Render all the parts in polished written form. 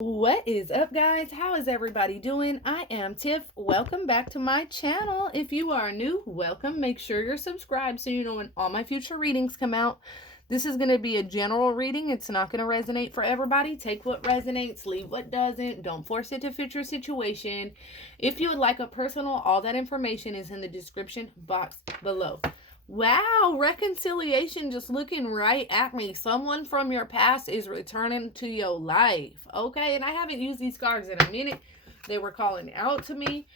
What is up, guys? How is everybody doing? I am Tiff. Welcome back to my channel. If you are new, welcome. Make sure you're subscribed so you know when all my future readings come out. This is going to be a general reading. It's not going to resonate for everybody. Take what resonates, leave what doesn't. Don't force it to fit your situation. If you would like a personal, all that information is in the description box below. Wow, reconciliation just looking right at me. Someone from your past is returning to your life. Okay, and I haven't used these cards in a minute. They were calling out to me.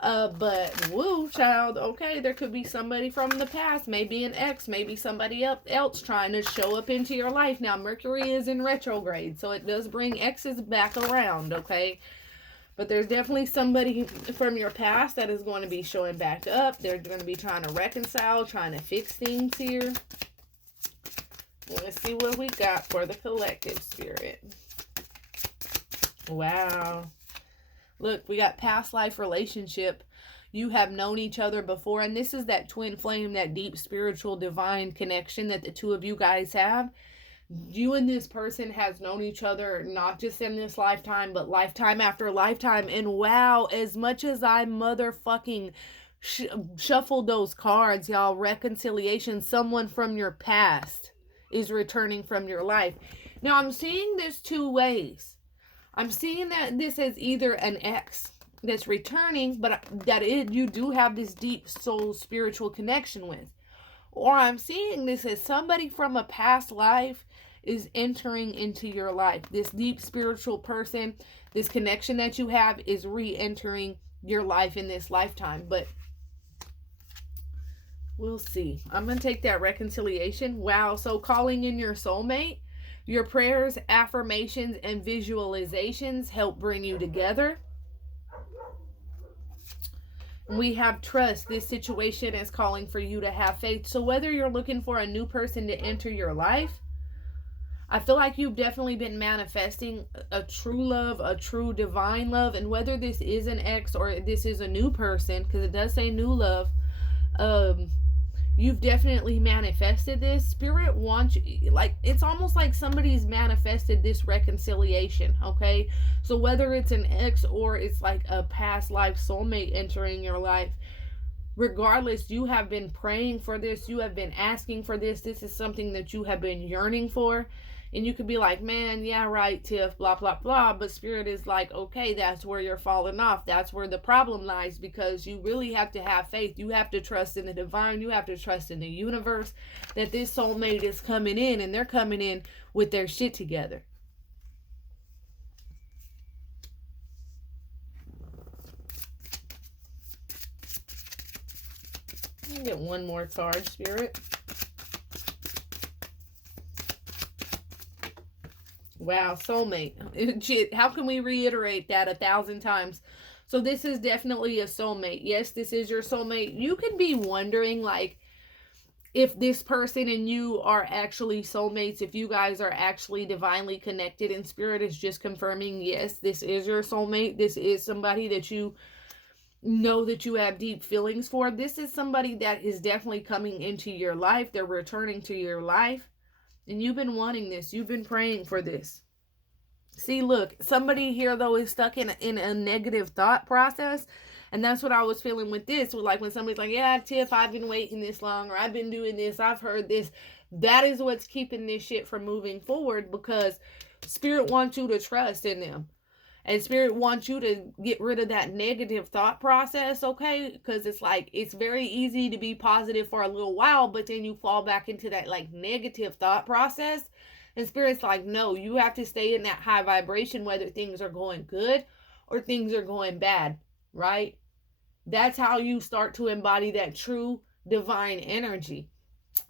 But woo, child, okay, there could be somebody from the past, maybe an ex, maybe somebody else trying to show up into your life. Now, Mercury is in retrograde, so it does bring exes back around, okay? But there's definitely somebody from your past that is going to be showing back up. They're going to be trying to reconcile, trying to fix things here. Let's see what we got for the collective spirit. Wow. Look, we got past life relationship. You have known each other before. And this is that twin flame, that deep spiritual divine connection that the two of you guys have. You and this person has known each other not just in this lifetime, but lifetime after lifetime. And wow, as much as I motherfucking shuffled those cards, y'all, reconciliation, someone from your past is returning from your life. Now, I'm seeing this two ways. I'm seeing that this is either an ex that's returning, but you do have this deep soul spiritual connection with. Or I'm seeing this as somebody from a past life is entering into your life. This deep spiritual person, this connection that you have is re-entering your life in this lifetime. But we'll see. I'm going to take that reconciliation. Wow. So calling in your soulmate, your prayers, affirmations, and visualizations help bring you together. We have trust. This situation is calling for you to have faith. So whether you're looking for a new person to enter your life, I feel like you've definitely been manifesting a true love, a true divine love. And whether this is an ex or this is a new person, because it does say new love, you've definitely manifested this. Spirit wants you, like, it's almost like somebody's manifested this reconciliation, okay? So whether it's an ex or it's like a past life soulmate entering your life, regardless, you have been praying for this. You have been asking for this. This is something that you have been yearning for. And you could be like, man, yeah, right, Tiff, blah, blah, blah. But Spirit is like, okay, that's where you're falling off. That's where the problem lies, because you really have to have faith. You have to trust in the divine. You have to trust in the universe that this soulmate is coming in, and they're coming in with their shit together. Let me get one more card, Spirit. Wow, soulmate. How can we reiterate that 1,000 times? So this is definitely a soulmate. Yes, this is your soulmate. You could be wondering, like, if this person and you are actually soulmates, if you guys are actually divinely connected, and Spirit is just confirming, yes, this is your soulmate. This is somebody that you know that you have deep feelings for. This is somebody that is definitely coming into your life. They're returning to your life. And you've been wanting this. You've been praying for this. See, look, somebody here, though, is stuck in a negative thought process. And that's what I was feeling with this. Like when somebody's like, yeah, Tiff, I've been waiting this long, or I've been doing this, I've heard this. That is what's keeping this shit from moving forward, because Spirit wants you to trust in them. And Spirit wants you to get rid of that negative thought process, okay? Because it's like, it's very easy to be positive for a little while, but then you fall back into that, like, negative thought process. And Spirit's like, no, you have to stay in that high vibration, whether things are going good or things are going bad, right? That's how you start to embody that true divine energy.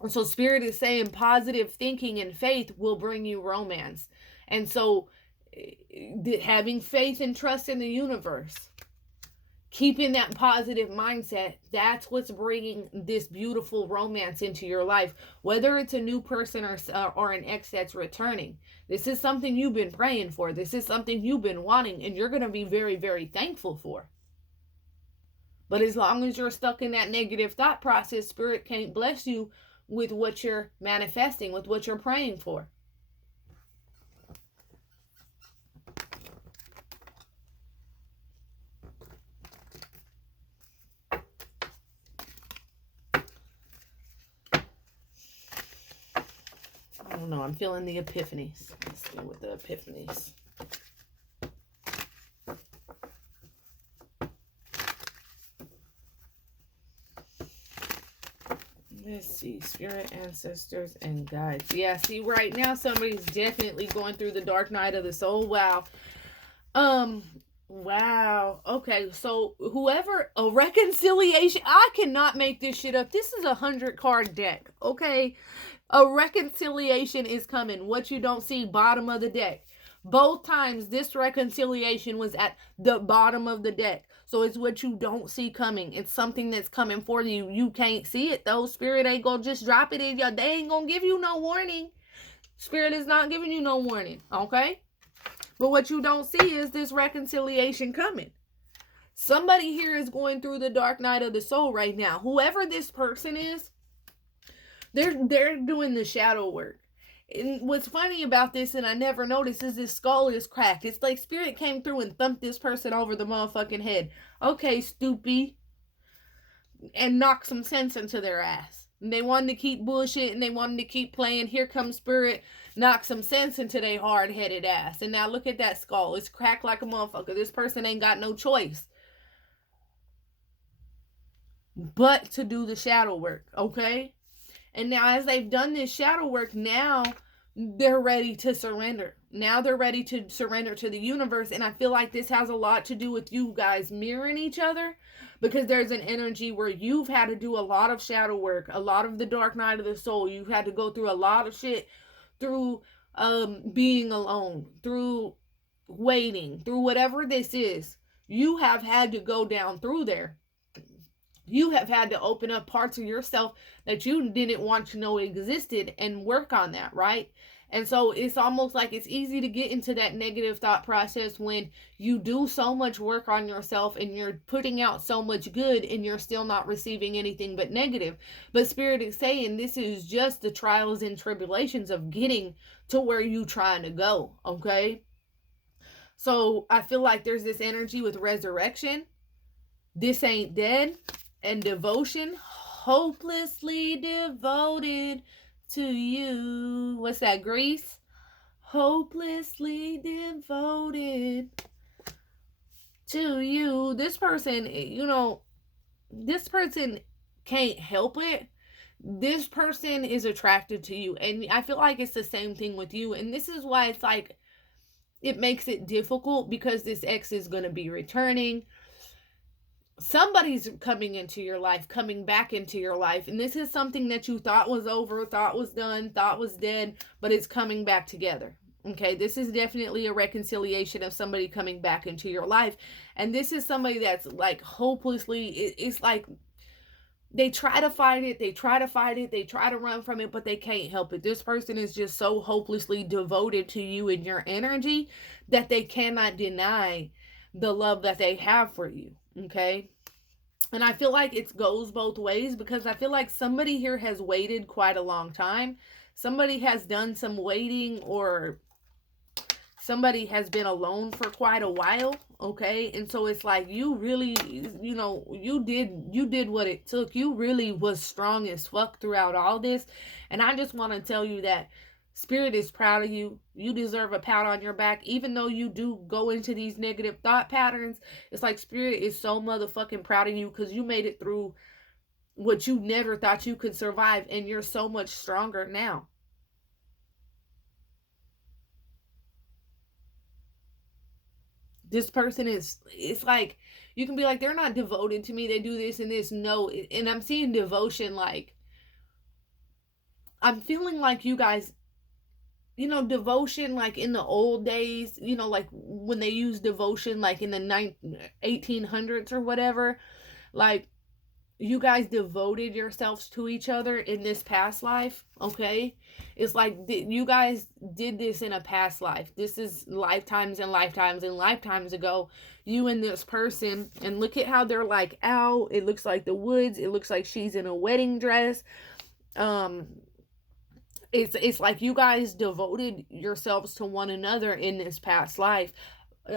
So Spirit is saying positive thinking and faith will bring you romance. And so having faith and trust in the universe, keeping that positive mindset, that's what's bringing this beautiful romance into your life. Whether it's a new person or an ex that's returning, this is something you've been praying for. This is something you've been wanting, and you're going to be very, very thankful for. But as long as you're stuck in that negative thought process, Spirit can't bless you with what you're manifesting, with what you're praying for. don't know. I'm feeling the epiphanies. Let's go with the epiphanies. Let's see. Spirit, ancestors, and guides. Yeah, see, right now somebody's definitely going through the dark night of the soul. Wow. Wow. Okay, so whoever, a reconciliation, I cannot make this shit up. This is a 100-card deck, okay? A reconciliation is coming. What you don't see, bottom of the deck. Both times this reconciliation was at the bottom of the deck. So it's what you don't see coming. It's something that's coming for you. You can't see it though. Spirit ain't gonna just drop it in your, they ain't gonna give you no warning. Spirit is not giving you no warning, okay? But what you don't see is this reconciliation coming. Somebody here is going through the dark night of the soul right now. Whoever this person is, they're doing the shadow work. And what's funny about this, and I never noticed, is this skull is cracked. It's like Spirit came through and thumped this person over the motherfucking head. Okay, stoopy. And knocked some sense into their ass. And they wanted to keep bullshit and they wanted to keep playing. Here comes Spirit, knock some sense into their hard-headed ass. And now look at that skull. It's cracked like a motherfucker. This person ain't got no choice but to do the shadow work, okay? And now as they've done this shadow work, now they're ready to surrender. Now they're ready to surrender to the universe. And I feel like this has a lot to do with you guys mirroring each other, because there's an energy where you've had to do a lot of shadow work, a lot of the dark night of the soul. You've had to go through a lot of shit, through being alone, through waiting, through whatever this is. You have had to go down through there. You have had to open up parts of yourself that you didn't want to know existed and work on that, right? And so it's almost like it's easy to get into that negative thought process when you do so much work on yourself and you're putting out so much good and you're still not receiving anything but negative. But Spirit is saying this is just the trials and tribulations of getting to where you're trying to go, okay? So I feel like there's this energy with resurrection. This ain't dead. And devotion, hopelessly devoted to you. What's that, Greece? Hopelessly devoted to you. This person, this person can't help it. This person is attracted to you. And I feel like it's the same thing with you. And this is why it's like, it makes it difficult, because this ex is going to be returning. Somebody's coming into your life, coming back into your life. And this is something that you thought was over, thought was done, thought was dead, but it's coming back together. Okay, this is definitely a reconciliation of somebody coming back into your life. And this is somebody that's like hopelessly, it's like they try to fight it, they try to run from it, but they can't help it. This person is just so hopelessly devoted to you and your energy that they cannot deny the love that they have for you. Okay. And I feel like it goes both ways, because I feel like somebody here has waited quite a long time. Somebody has done some waiting, or somebody has been alone for quite a while. Okay. And so it's like, you really, you did what it took. You really was strong as fuck throughout all this. And I just want to tell you that Spirit is proud of you. You deserve a pat on your back. Even though you do go into these negative thought patterns, it's like Spirit is so motherfucking proud of you, because you made it through what you never thought you could survive, and you're so much stronger now. This person is, it's like, you can be like, they're not devoted to me, they do this and this. No, and I'm seeing devotion, like, I'm feeling like you guys, devotion, like in the old days, like when they use devotion, like in the 1800s or whatever, like you guys devoted yourselves to each other in this past life, okay? It's like you guys did this in a past life. This is lifetimes and lifetimes and lifetimes ago, you and this person. And look at how they're like out. It looks like the woods. It looks like she's in a wedding dress. It's like you guys devoted yourselves to one another in this past life.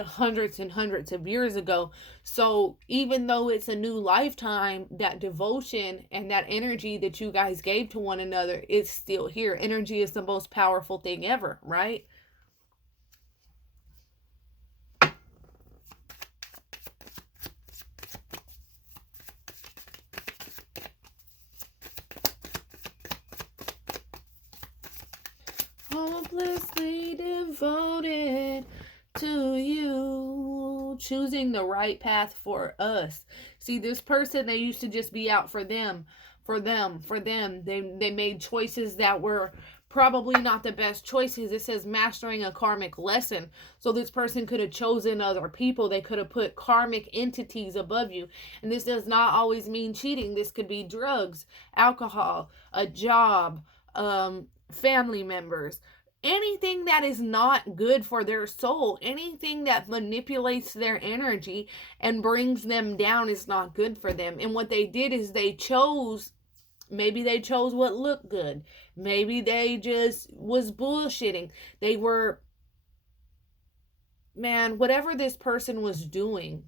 hundreds and hundreds of years ago. So even though it's a new lifetime, that devotion and that energy that you guys gave to one another is still here. Energy is the most powerful thing ever, right? Hopelessly devoted to you, choosing the right path for us. See, this person, they used to just be out for them, for them, for them. They made choices that were probably not the best choices. It says mastering a karmic lesson. So this person could have chosen other people. They could have put karmic entities above you. And this does not always mean cheating. This could be drugs, alcohol, a job, family members, anything that is not good for their soul, anything that manipulates their energy and brings them down is not good for them. And what they did is they chose, maybe they chose what looked good, maybe they just was bullshitting, they were, man, whatever this person was doing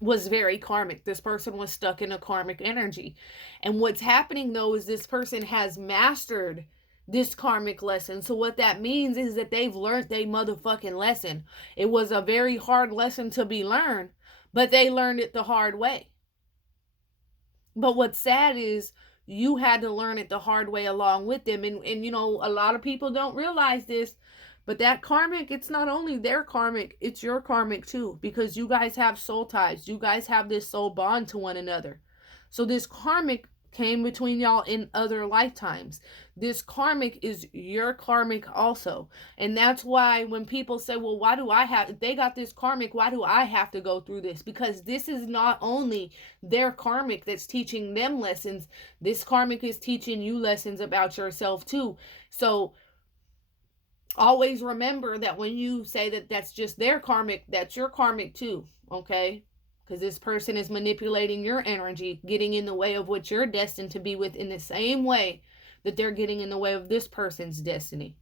was very karmic. This person was stuck in a karmic energy. And what's happening though is this person has mastered this karmic lesson. So what that means is that they've learned their motherfucking lesson. It was a very hard lesson to be learned, but they learned it the hard way. But what's sad is you had to learn it the hard way along with them. And you know, a lot of people don't realize this, but that karmic, it's not only their karmic, it's your karmic too, because you guys have soul ties. You guys have this soul bond to one another. So this karmic came between y'all in other lifetimes. This karmic is your karmic also. And that's why when people say, well, why do I have, if they got this karmic, why do I have to go through this? Because this is not only their karmic that's teaching them lessons, this karmic is teaching you lessons about yourself too. So always remember that when you say that that's just their karmic, that's your karmic too, okay? Because this person is manipulating your energy, getting in the way of what you're destined to be with in the same way that they're getting in the way of this person's destiny.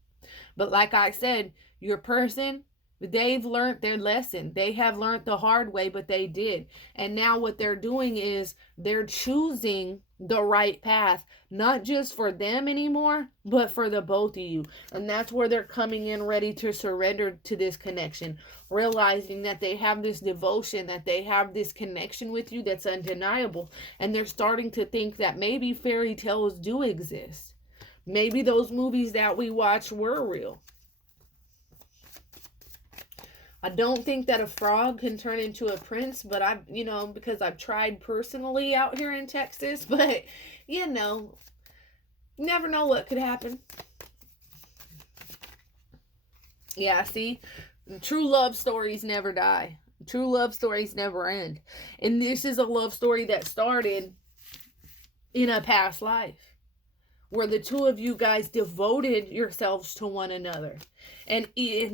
But like I said, your person, they've learned their lesson. They have learned the hard way, but they did. And now what they're doing is they're choosing the right path, not just for them anymore, but for the both of you. And that's where they're coming in ready to surrender to this connection, realizing that they have this devotion, that they have this connection with you that's undeniable. And they're starting to think that maybe fairy tales do exist. Maybe those movies that we watch were real. I don't think that a frog can turn into a prince, but I've, you know, because I've tried personally out here in Texas, but, you know, never know what could happen. Yeah, see, true love stories never die. True love stories never end. And this is a love story that started in a past life, where the two of you guys devoted yourselves to one another. And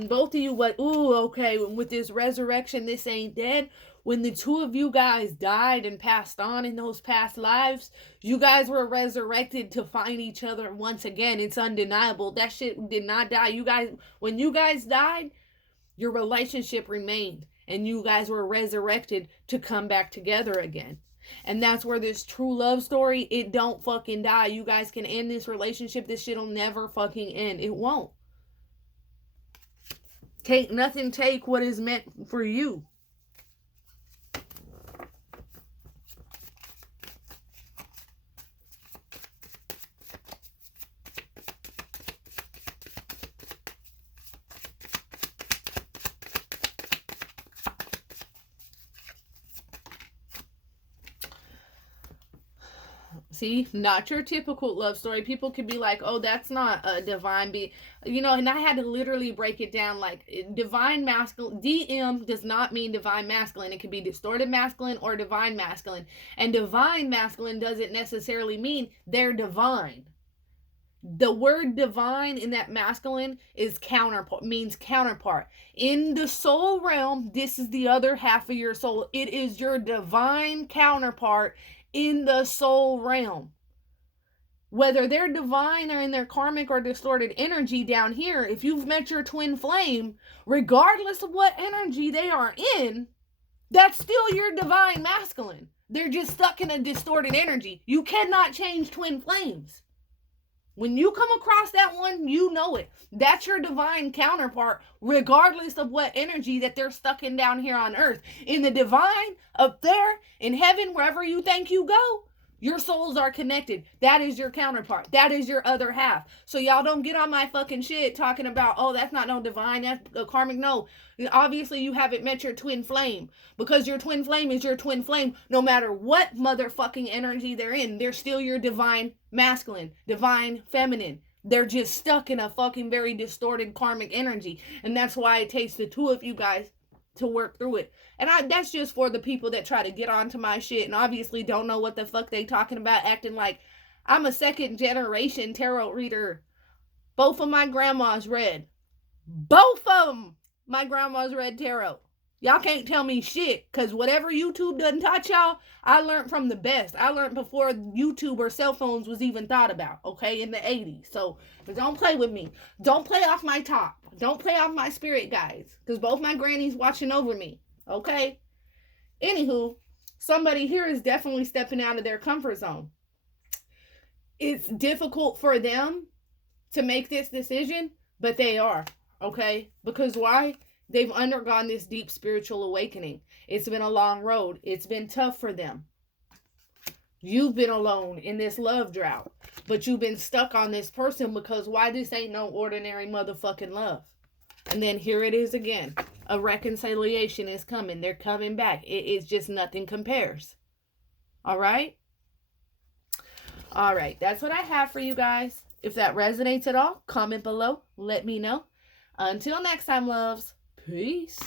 both of you went, ooh, okay, with this resurrection, this ain't dead. When the two of you guys died and passed on in those past lives, you guys were resurrected to find each other once again. It's undeniable. That shit did not die. You guys, when you guys died, your relationship remained. And you guys were resurrected to come back together again. And that's where this true love story, it don't fucking die. You guys can end this relationship. This shit'll never fucking end. It won't. Take nothing, take what is meant for you. See, not your typical love story. People could be like, oh, that's not a divine be, you know, and I had to literally break it down. Like, divine masculine, DM does not mean divine masculine. It could be distorted masculine or divine masculine. And divine masculine doesn't necessarily mean they're divine. The word divine in that masculine is counterpart, means counterpart. In the soul realm, this is the other half of your soul. It is your divine counterpart in the soul realm. whether they're divine or in their karmic or distorted energy down here, if you've met your twin flame, regardless of what energy they are in, that's still your divine masculine. They're just stuck in a distorted energy. You cannot change twin flames. When you come across that one, you know it. That's your divine counterpart, regardless of what energy that they're stuck in down here on earth. In the divine, up there, in heaven, wherever you think you go, your souls are connected. That is your counterpart. That is your other half. So y'all don't get on my fucking shit talking about, oh, that's not no divine, that's a karmic. No. Obviously, you haven't met your twin flame. Because your twin flame is your twin flame. No matter what motherfucking energy they're in, they're still your divine masculine, divine feminine. They're just stuck in a fucking very distorted karmic energy. And that's why it takes the two of you guys to work through it. And that's just for the people that try to get onto my shit and obviously don't know what the fuck they talking about, acting like I'm a second generation tarot reader. Both of my grandmas read. Both of them. My grandma's read tarot. Y'all can't tell me shit, because whatever YouTube done taught y'all, I learned from the best. I learned before YouTube or cell phones was even thought about, okay, in the 80s. So don't play with me. Don't play off my top. Don't play off my spirit guides, because both my grannies watching over me, okay? Anywho, somebody here is definitely stepping out of their comfort zone. It's difficult for them to make this decision, but they are, okay? Because why? They've undergone this deep spiritual awakening. It's been a long road. It's been tough for them. You've been alone in this love drought, but you've been stuck on this person because why? This ain't no ordinary motherfucking love. And then here it is again. A reconciliation is coming. They're coming back. It's just nothing compares. All right? All right. That's what I have for you guys. If that resonates at all, comment below. Let me know. Until next time, loves. Peace.